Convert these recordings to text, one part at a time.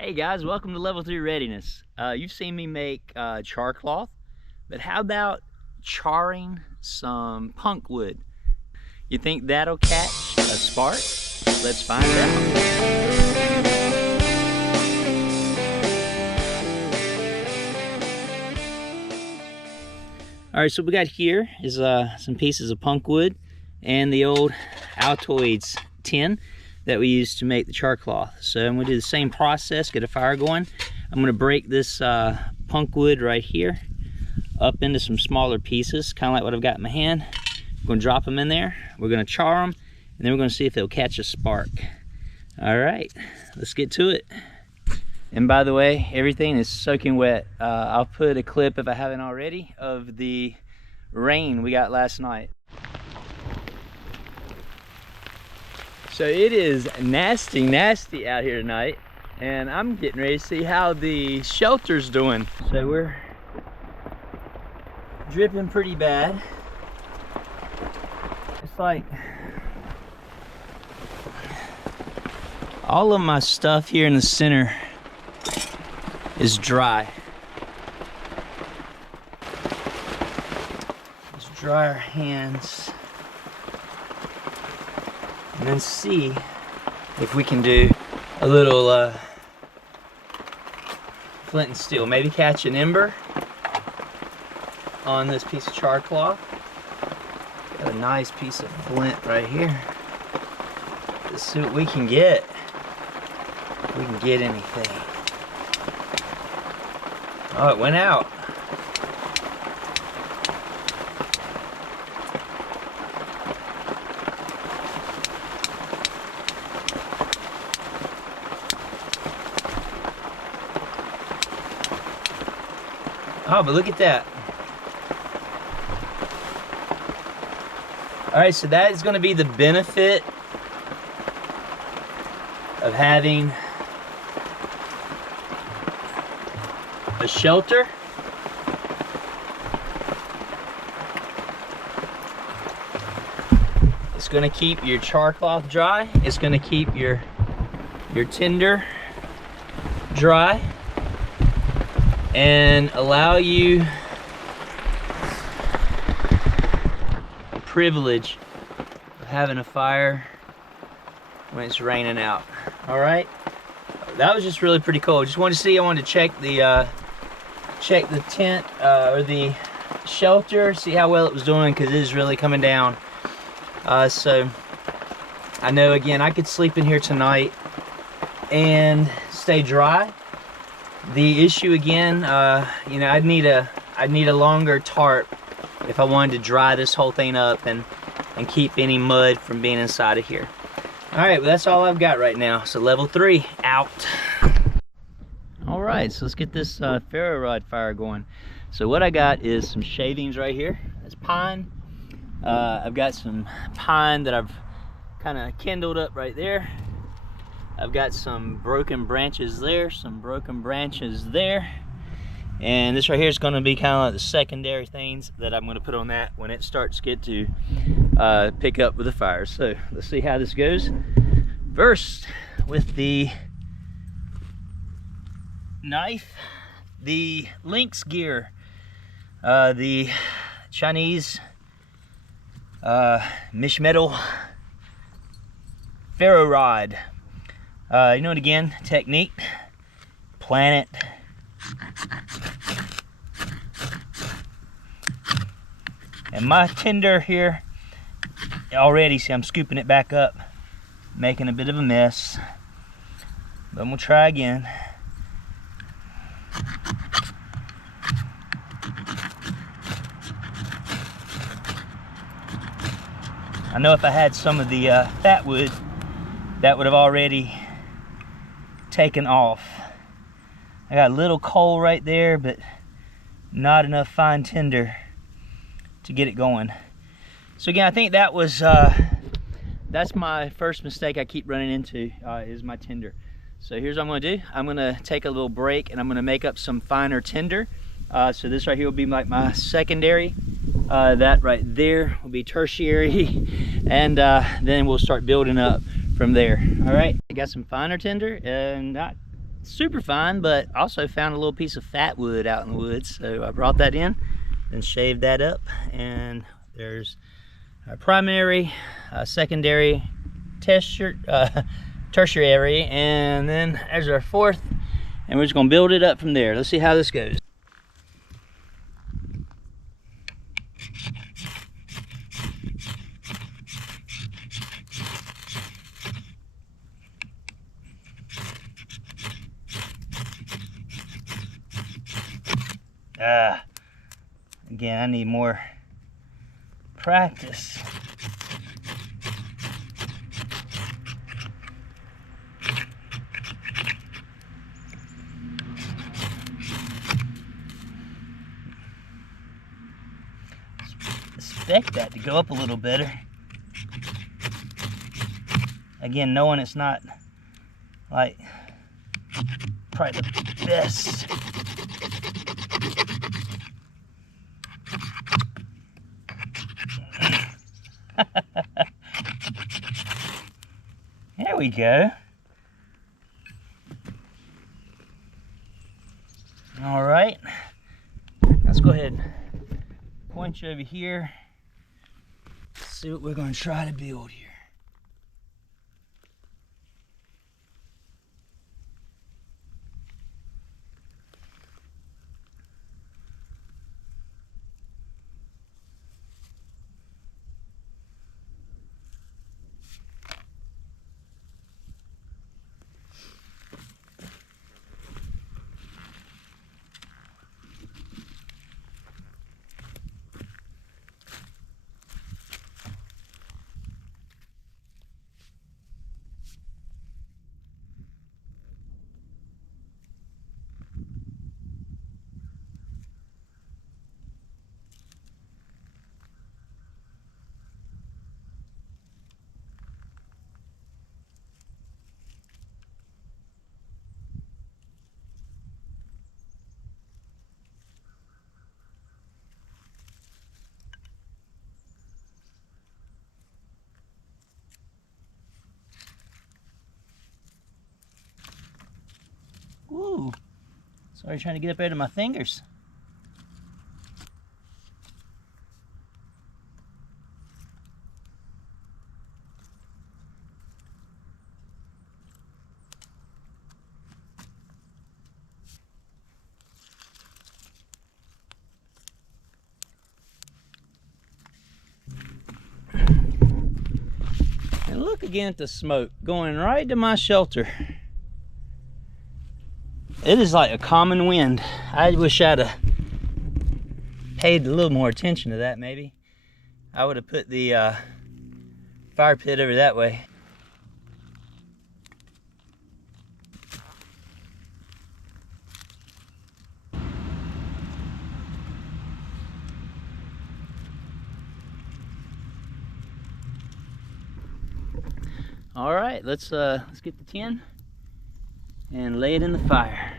Hey guys, welcome to Level 3 Readiness. You've seen me make char cloth, but how about charring some punk wood? You think that'll catch a spark? Let's find out. Alright, so what we got here is some pieces of punk wood and the old Altoids tin that we use to make the char cloth. So I'm going to do the same process, get a fire going. I'm going to break this punk wood right here up into some smaller pieces, kind of like what I've got in my hand. I'm going to drop them in there. We're going to char them, and then we're going to see if they'll catch a spark. All right, let's get to it. And by the way, everything is soaking wet. I'll put a clip, if I haven't already, of the rain we got last night. So it is nasty out here tonight, and I'm getting ready to see how the shelter's doing. So we're dripping pretty bad. It's like all of my stuff here in the center is dry. Let's dry our hands and then see if we can do a little flint and steel. Maybe catch an ember on this piece of char cloth. Got a nice piece of flint right here. Let's see what we can get. If we can get anything. Oh, it went out. Oh, but look at that. All right, so that is going to be the benefit of having a shelter. It's going to keep your char cloth dry. It's going to keep your tinder dry and allow you the privilege of having a fire when it's raining out. All right, that was just really pretty cool. Just wanted to see. I wanted to check the tent or the shelter, see how well it was doing, because it is really coming down. So I know, again, I could sleep in here tonight and stay dry. The issue again, you know, I'd need a longer tarp if I wanted to dry this whole thing up and keep any mud from being inside of here. All right, well, that's all I've got right now. So level 3 out. All right, so let's get this ferro rod fire going. So what I got is some shavings right here. That's pine. I've got some pine that I've kind of kindled up right there. I've got some broken branches there, some broken branches there. And this right here is going to be kind of like the secondary things that I'm going to put on that when it starts to get to pick up with the fire. So let's see how this goes. First, with the knife, the Lynx gear, the Chinese Mishmetal ferro rod. You know it again, technique, plant it. And my tinder here, already, see, I'm scooping it back up, making a bit of a mess. But I'm gonna try again. I know if I had some of the fat wood, that would have already taken off. I got a little coal right there, but not enough fine tinder to get it going. So again, I think that was that's my first mistake I keep running into, is my tinder. So here's what I'm going to do. I'm going to take a little break and I'm going to make up some finer tinder. So this right here will be like my secondary. That right there will be tertiary, and then we'll start building up from there. All right, I got some finer tinder, and not super fine, but also found a little piece of fat wood out in the woods. So I brought that in and shaved that up. And there's our primary, secondary, tertiary, and then there's our fourth. And we're just gonna build it up from there. Let's see how this goes. Again, I need more practice. Expect that to go up a little better. Again, knowing it's not like probably the best. There we go. All right, let's go ahead and point you over here. See what we're going to try to build here. Ooh, sorry, trying to get up out of my fingers. And look again at the smoke going right to my shelter. It is like a common wind. I wish I'd have paid a little more attention to that maybe. I would have put the fire pit over that way. All right, let's get the tin and lay it in the fire.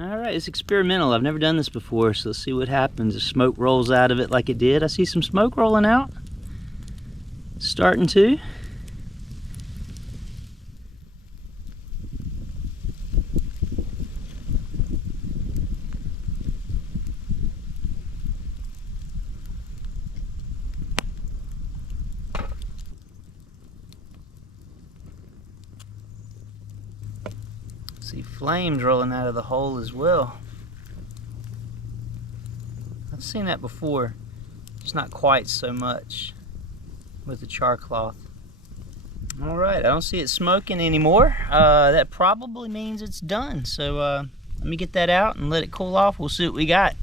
All right, it's experimental. I've never done this before, so let's see what happens. The smoke rolls out of it like it did. I see some smoke rolling out. Starting to. See flames rolling out of the hole as well. I've seen that before, just not quite so much with the char cloth. All right, I don't see it smoking anymore. That probably means it's done. So let me get that out and let it cool off. We'll see what we got.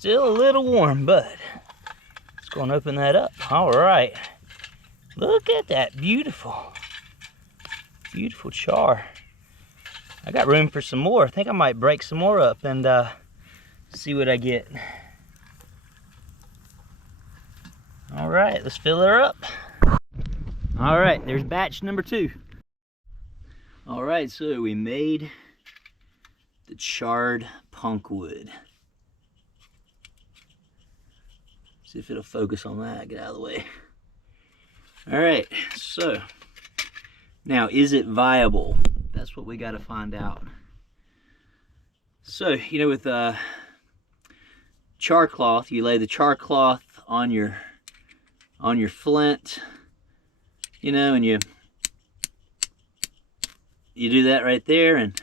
Still a little warm, but let's go and open that up. All right. Look at that beautiful, beautiful char. I got room for some more. I think I might break some more up and see what I get. All right, let's fill her up. All right, there's batch number 2. All right, so we made the charred punk wood. See if it'll focus on that. Get out of the way. All right, so now is it viable? That's what we got to find out. So, you know, with char cloth, you lay the char cloth on your flint, you know, and you do that right there, and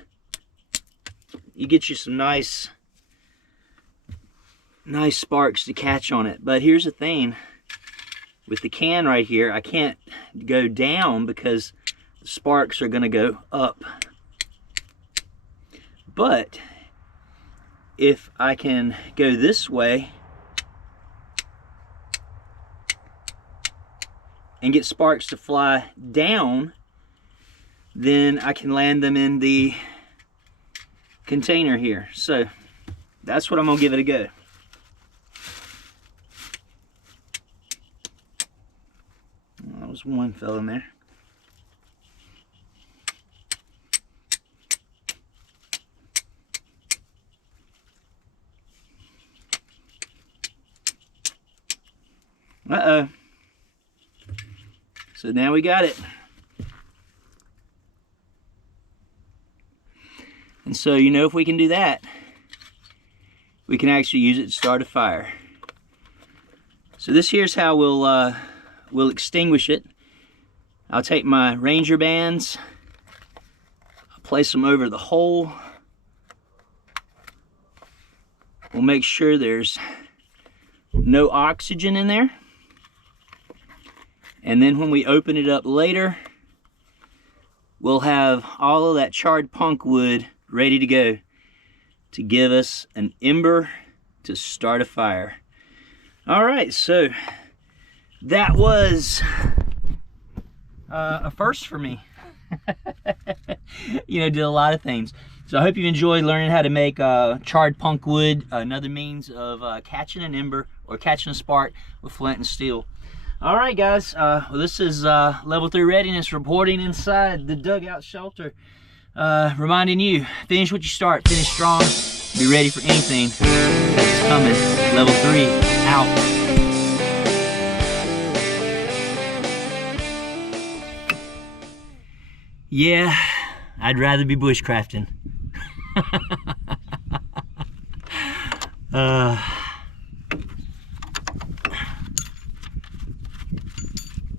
you get you some nice sparks to catch on it. But here's the thing, with the can right here, I can't go down because the sparks are gonna go up. But if I can go this way and get sparks to fly down, then I can land them in the container here. So that's what I'm gonna give it a go. That was one fell in there. Uh-oh. So now we got it. And so, you know, if we can do that, we can actually use it to start a fire. So this here's how we'll extinguish it. I'll take my Ranger bands, I'll place them over the hole. We'll make sure there's no oxygen in there. And then when we open it up later, we'll have all of that charred punk wood ready to go to give us an ember to start a fire. All right, so that was a first for me. You know, did a lot of things. So I hope you enjoyed learning how to make charred punk wood, another means of catching an ember or catching a spark with flint and steel. All right, guys, well, this is level 3 readiness reporting inside the dugout shelter. Reminding you, finish what you start, finish strong, be ready for anything that's coming. Level 3, out. Yeah, I'd rather be bushcrafting.